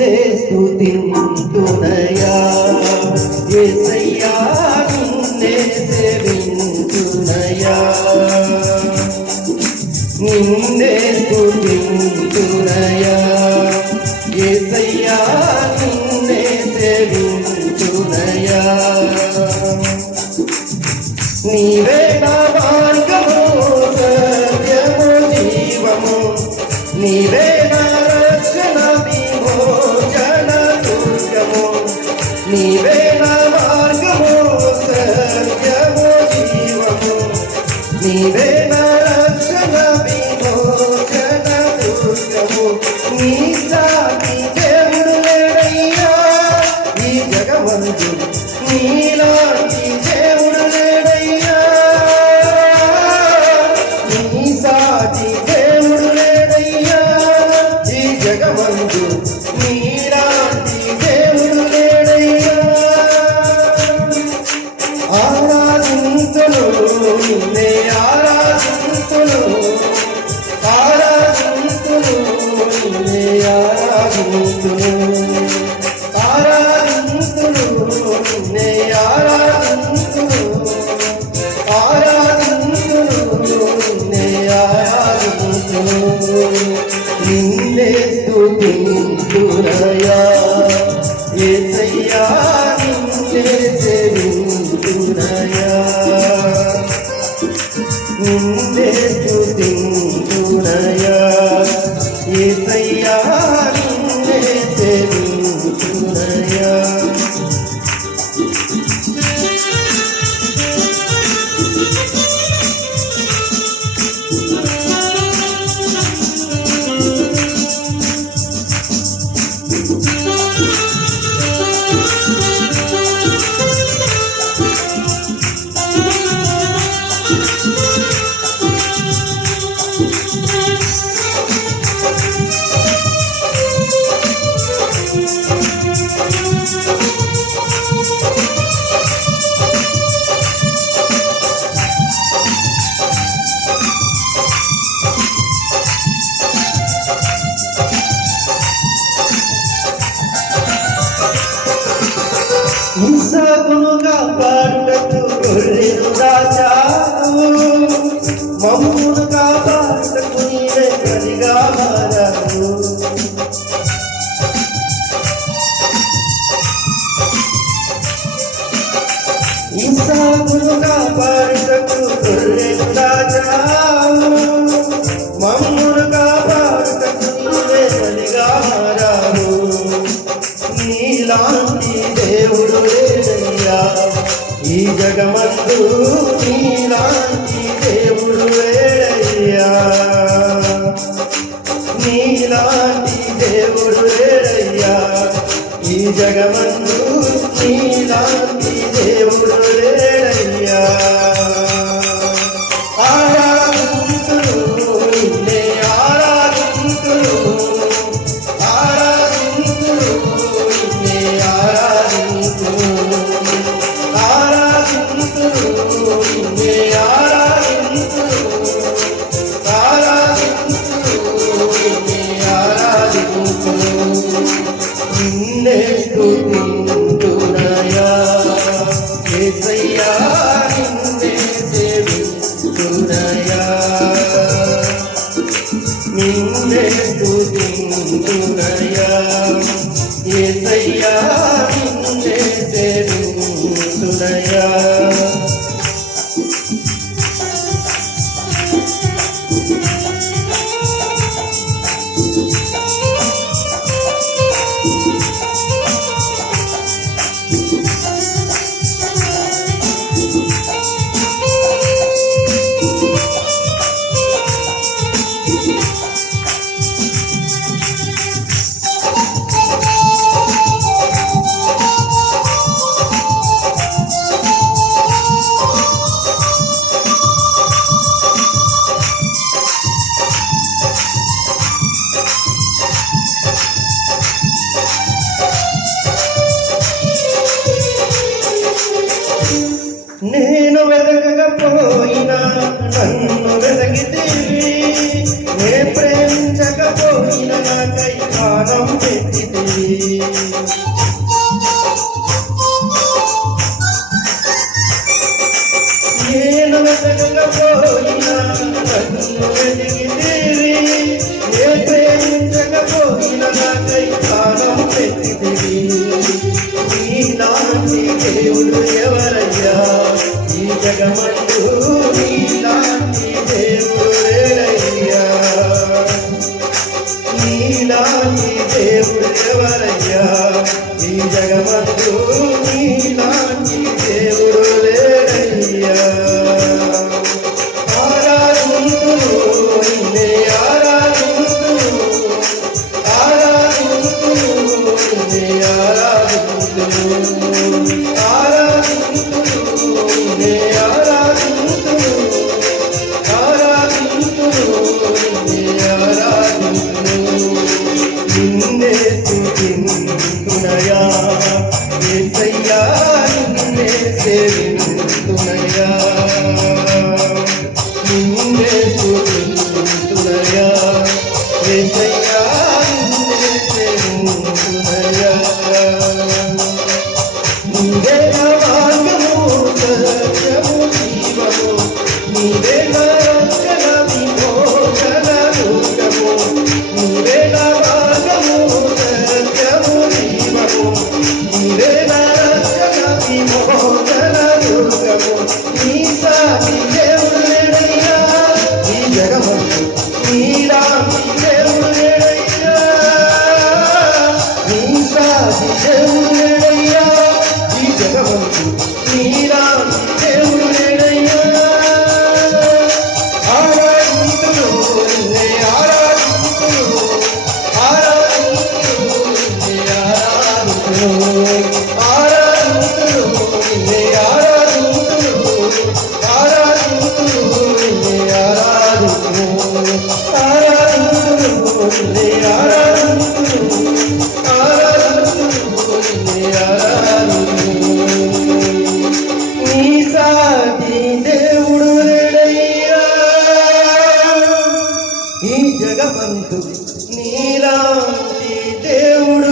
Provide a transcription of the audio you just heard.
నిన్నే స్తుతింతునయా యేసయ్యా నిన్నే సేవింతునయా నిన్నే స్తుతింతునయా యేసయ్యా నిన్నే సేవింతునయా నీవే నా మార్గము సత్యము జీవము నీవే నా రక్షణ విమోచన దుర్గము నీవే నా మార్గము సత్యము జీవము నీవే నా రక్షణ విమోచన దుర్గము నీ సాటి దేవుడు లేడయ్యా ఈ జగమందు నీలాంటి దేవుడు లేడయ్యా నీ సాటి దేవుడు లేడయ్యా ఈ జగమందు నీలాంటి దేవుడు లేడయ్యా ఆరాధింతును నిన్నే ఆరాధింతును ఆరాధింతును నిన్నే ఆరాధింతును ఆరాధింతును నిన్నే ఆరాధింతును ఆరాధింతును నిన్నే ఆరాధింతును నిన్నే స్తుతింతునయా యేసయ్యా నిన్నే సేవింతునయా నిన్నే స్తుతింతునయా యేసయ్యా నిన్నే సేవింతునయా ఇస్సాకును కాపాడుటకు గొర్రెను దాచావు మమ్మును కాపాడుటకు నీవే బలిగా మారావు ఇస్సాకును కాపాడుటకు గొర్రెను దాచావు మమ్మును కాపాడుటకు నీవే బలిగా మారావు నీలాంటి దేవుడు లేడయ్యా ఈ జగమందు నీలాంటి దేవుడు లేడయ్యా నీలాంటి దేవుడు లేడయ్యా ఈ జగమందు నీలాంటి దేవుడు లేడయ్యా ఆరాధింతును నిన్నే ఆరాధింతును ఆరాధింతును నిన్నే ఆరాధింతును ఆరాధింతును నిన్నే ఆరాధింతును ఆరాధింతును నిన్నే ఆరాధింతును నిన్నే స్తుతింతునయా యేసయ్యా నిన్నే సేవింతునయా నిన్నే స్తుతింతునయా యేసయ్యా నిన్నే సేవింతునయా నాకై ప్రాణం పెట్టితివి నేను వెతకకపోయినా నన్ను వెతికితివి నే ప్రేమించకపోయినా నాకై ప్రాణం పెట్టితివి నీలాంటి దేవుడు ఎవరయ్యా ఈ జగమందు నీలాంటి దేవుడు లేడయ్యా నీలాంటి దేవుడు ఎవరయ్యా ఈ జగమందు నీలాంటి దేవుడు లేడయ్యా ఆరాధింతును నిన్నే ఆరాధింతును ఆరాధింతును నిన్నే ఆరాధింతును ఆరాధింతును నిన్నే ఆరాధింతును ఆరాధింతును నిన్నే ఆరాధింతును నిన్నే స్తుతింతునయా యేసయ్యా నిన్నే సేవింతునయా నిన్నే స్తుతింతునయా యేసయ్యా నిన్నే సేవింతునయా నీవే నా మార్గము సత్యము జీవము నీవే నా రక్షణ విమోచన దుర్గము నీవే నా మార్గము సత్యము జీవము నీవే నా రక్షణ విమోచన దుర్గము నీ సాటి దేవుడు లేడయ్యా ఈ జగమందు నీలాంటి దేవుడు లేడయ్యా నీ సాటి దేవుడు లేడయ్యా ఈ జగమందు నీలాంటి దేవుడు లేడయ్యా ఆరాధింతును నిన్నే ఆరాధింతును ఆరాధింతును నిన్నే ఆరాధింతును ఆరాధింతును నిన్నే ఆరాధింతును ఆరాధింతును నిన్నే ఆరాధింతును ఆరాధింతును నిన్నే ఆరాధింతును ఆరాధింతును నిన్నే ఆరాధింతును నీ సాటి దేవుడు లేడయ్యా ఈ జగమందు నీలాంటి దేవుడు